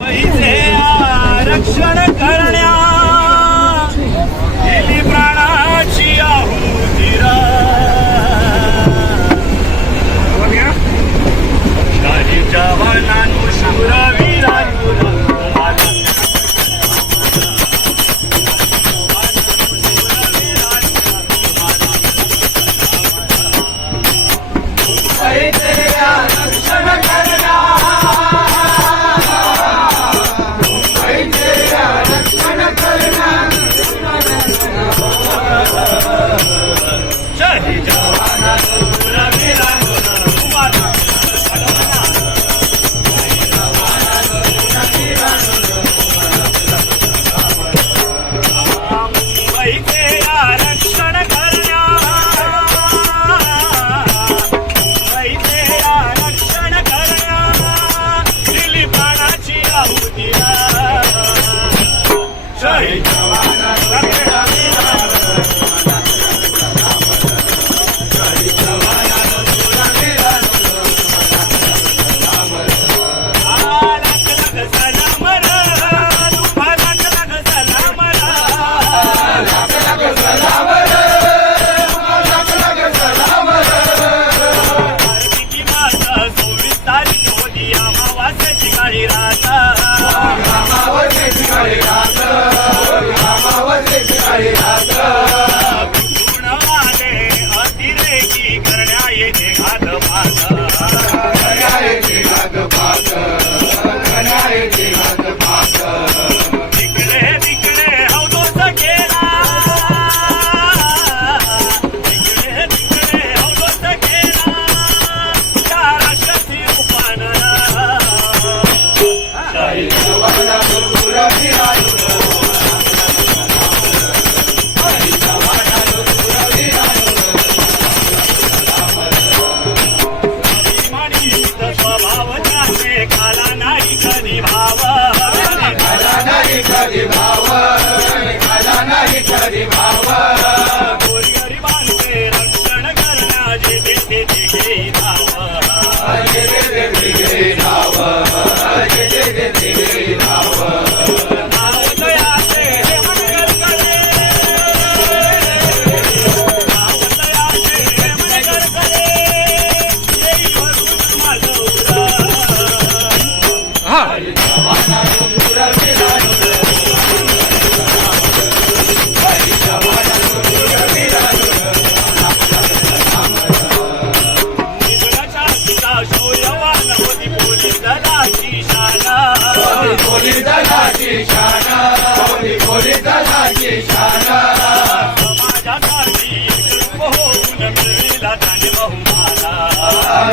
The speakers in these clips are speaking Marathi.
Please. Daddy, Daddy. Hare Krishna.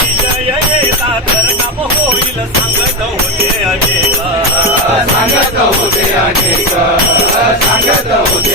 विजय येता तर नाप होईल सांगत होते अनेक. सांगत होते अनेक. सांगत होते